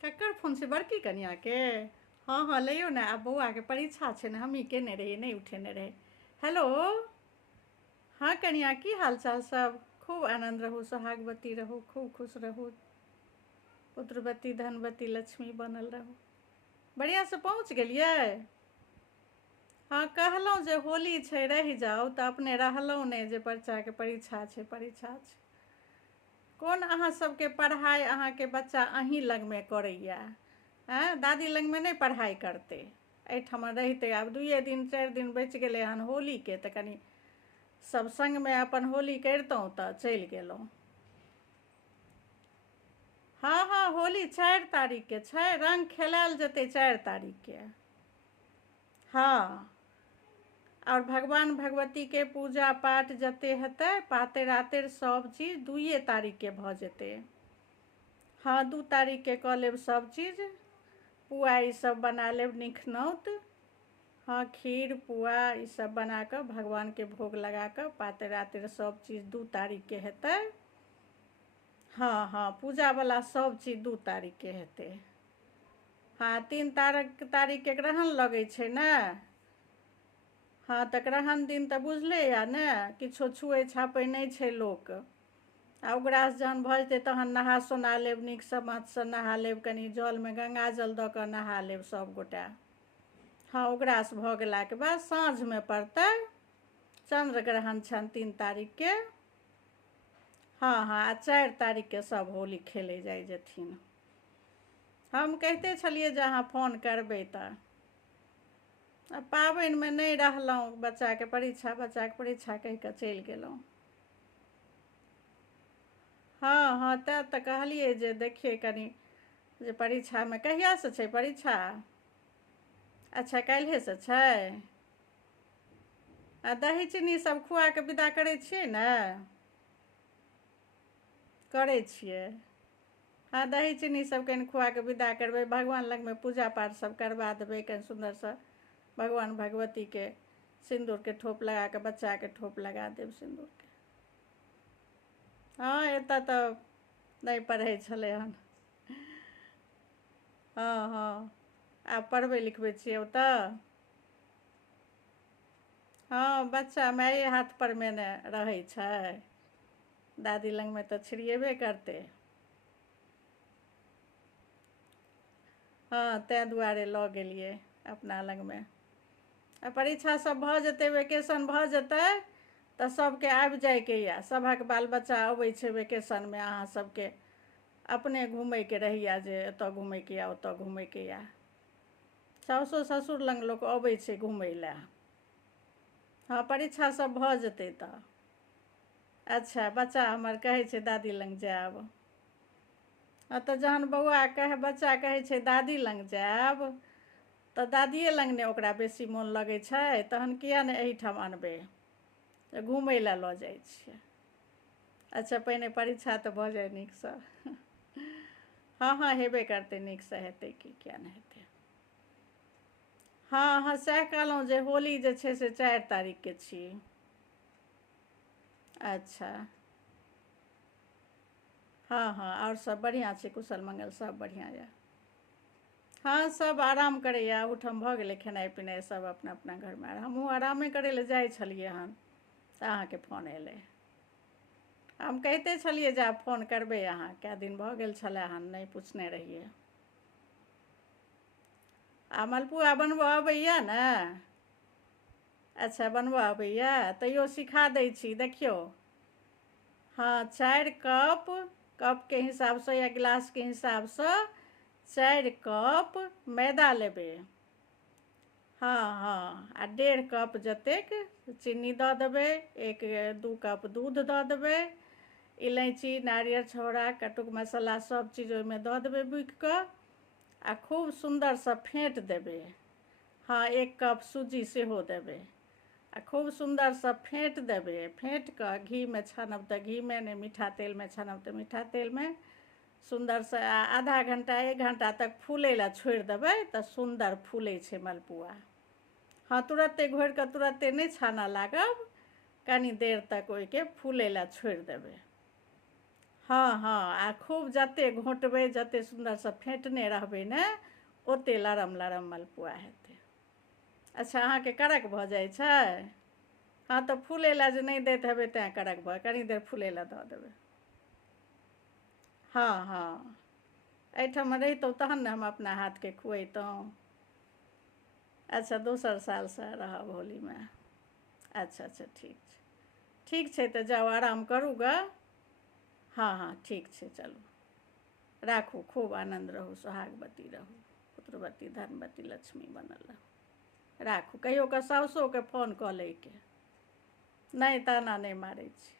ककर फोन से? बड़की कनिया के? हाँ हाँ लियो ने, आब बौआ के परीक्षा छै ने, हमही केने रहिए, नहीं उठेने रहे। हेलो। हाँ कनिया, की हाल चाल सब? खूब आनंद रहू, सोहागवती रहू, खूब खुश रहू, पुत्रवती धनवती लक्ष्मी बनल रहू। बढ़िया से पहुँच गेलियै? हाँ कहलहुँ जे होली छै रहि जाउ, तऽ अपने रहलहुँ नहि जे बच्चाके परीक्षा छै, परीक्षा छै। कोन अहाँ सबके पढ़ाइ अहाँके बच्चा अहीं लगमे करैया? दादी लगमे नहीं पढ़ाई करते, एहिठाम रहिते। आब 2-4 दिन बचि गेलै हन होलीके, तऽ कनि सब संगमे अपन होली करितहुँ तऽ चलि गेलहुँ। हाँ हाँ होली 4 तारीखके छै, रंग खेलायल जेतै 4 तारीखके। हाँ, और भगवान भगवतीके पूजा पाठ जते हेतै, पातरि आतरि सब चीज 2 तारीखके भऽ जेतै। हाँ 2 तारीखके कऽ लेब सब चीज, पुआ ई सब बना लेब नीक नौत। हाँ खीर पुआ ई सब बना कऽ भगवानके भोग लगा कऽ पातरि आतरि सब चीज 2 तारीखके हेतै। हाँ हाँ पूजावला सब चीज 2 तारीखके हेतै। हाँ 3 तारीखके ग्रहण लगै छै ने। हाँ तऽ ग्रहण दिन तऽ बुझले यऽ ने, किछो छुए छापै नहि छै लोक। आ उगरास जहन भऽ जेतै तहन नहा सोना लेब, नीकसँ माथसँ नहा लेब, कनि जलमे गंगा जल दऽ कऽ नहा लेब सब गोटा। हाँ उगरास भऽ गेलाके बाद साँझमे पड़तै, चंद्र ग्रहण छनि 3 तारीखके। हाँ हाँ आ 4 तारीखके सब होली खेलै जाइ जेथिन। हम कहिते छलियै जे अहाँ फोन करबै तऽ। आ पाबनिमे नहि रहलहुँ, बच्चाके परीक्षा कहि कऽ चलि गेलहुँ। हाँ हाँ तैँ तऽ कहलियै जे देखियै कनि, जे परीक्षामे कहियासँ छै परीक्षा? अच्छा काल्हिसँ छै। आ दही चीनी सब खुआ कऽ विदा करै छियै ने? करै छियै। हाँ दही चीनी सब कनि खुआ कऽ विदा करबै, भगवान लगमे पूजा पाठ सब करबा देबै कनि सुन्दरसँ। भगवान भगवतीके सिन्दूरके ठोप लगा कऽ बच्चाके ठोप लगा देब सिन्दूरके। हाँ एतऽ तऽ नहि पढ़ै छलै हन। हाँ हाँ आब पढ़बै लिखबै छियै ओतऽ। हाँ बच्चा माये हाथ परमे ने रहै छै, दादी लगमे तऽ छिड़ियेबे करतै। हाँ ताहि दुआरे लऽ गेलियै अपना लगमे। आ परीक्षा सब भऽ जेतै, वेकेशन भऽ जेतै तऽ सबके आबि जाइके यऽ, सभक बाल बच्चा अबै छै वेकेशनमे अहाँ सबके अपने घुमैके रहैया, जे एतऽ घुमैके यऽ ओतऽ घुमैके यऽ। साउसो ससुर लग लोक अबै छै घुमै लए। हाँ परीक्षा सब भऽ जेतै तऽ। अच्छा बच्चा हमर कहै छै दादी लग जायब। तऽ जहन बच्चा कहै छै दादी लग जायब, तऽ दादिये लग ने ओकरा बेसी मोन लगै छै, तहन किया ने एहिठाम अनबै, तऽ घुमै लए लऽ जाइ छियै। अच्छा पहिने परीक्षा तऽ भऽ जाय नीकसँ। हाँ हाँ हेबे करतै, नीकसँ हेतै कि किया नहि हेतै। हाँ हाँ सएह कहलहुँ जे होली जे छै से 4 तारीखके छी। अच्छा हाँ हाँ और सब बढ़िआँ छै, कुशल मंगल सब बढ़िआँ यऽ। हाँ सब आराम करैया, ओहिठाम भऽ गेलै खेनाइ पिनाइ, सब अपना अपना घरमे। हमहूँ आरामे करै लए जाइ छलियै हन तऽ अहाँके फोन एलै। हम कहिते छलियै जे आब फोन करबै अहाँ, कए दिन भऽ गेल छलै हन नहि पुछने रहियै। आ मलपुआ बनबऽ अबैया ने? अच्छा बनबऽ अबैया, तैयो सिखा दै छी देखियौ। हाँ 4 कपके हिसाबसँ या गिलासके हिसाबसँ 4 कप मैदा लेबै। हाँ हाँ आ 1.5 कप जतेक चीनी दऽ देबै, 1-2 कप दूध दऽ देबै, इलायची नारियर छौड़ा कटुक मसाला सब चीज ओहिमे दऽ देबै बुकि कऽ, आ खूब सुन्दरसँ फेँट देबै। हाँ 1 कप सूजी सेहो देबै, आ खूब सुन्दरसँ फेँट देबै। फेँट कऽ घीमे छानब तऽ घीमे, नहि मीठा तेलमे छानब तऽ मीठा तेलमे, सुन्दरसँ आधा घण्टा 1 घण्टा तक फूलै लए छोड़ि देबै, तऽ सुन्दर फूलै छै मलपुआ। हाँ तुरत्ते घोरि कऽ तुरत्ते नहि छानऽ लागब, कनि देर तक ओहिके फूलै लए छोड़ि देबै। हाँ हाँ, आ खूब जते घोंटबै, जते सुन्दरसँ फेँटने रहबै ने, ओते लरम लरम मलपुआ हेतै। अच्छा, अहाँके कड़क भऽ जाइ छै? हाँ तऽ फूलै लए जे नहि दैत हेबै तेँ कड़क भऽ, कनी देर फूलै लए दऽ देबै। हाँ हाँ, एहिठाम रहितहुँ तहन ने हम अपना हाथके खुअइतहुँ। अच्छा, दोसर सालसँ रहब होलीमे। अच्छा अच्छा, ठीक छै। ठीक छै तऽ जाउ आराम करू ग। हाँ हाँ, ठीक छै, चलू राखू, खूब आनन्द रहू, सोहागवती रहू, पुत्रवती धनवती लक्ष्मी बनल रहू। राखू, कहियो कऽ साउसोके फोन कऽ लैके। नहि, ताना नहि मारै छी।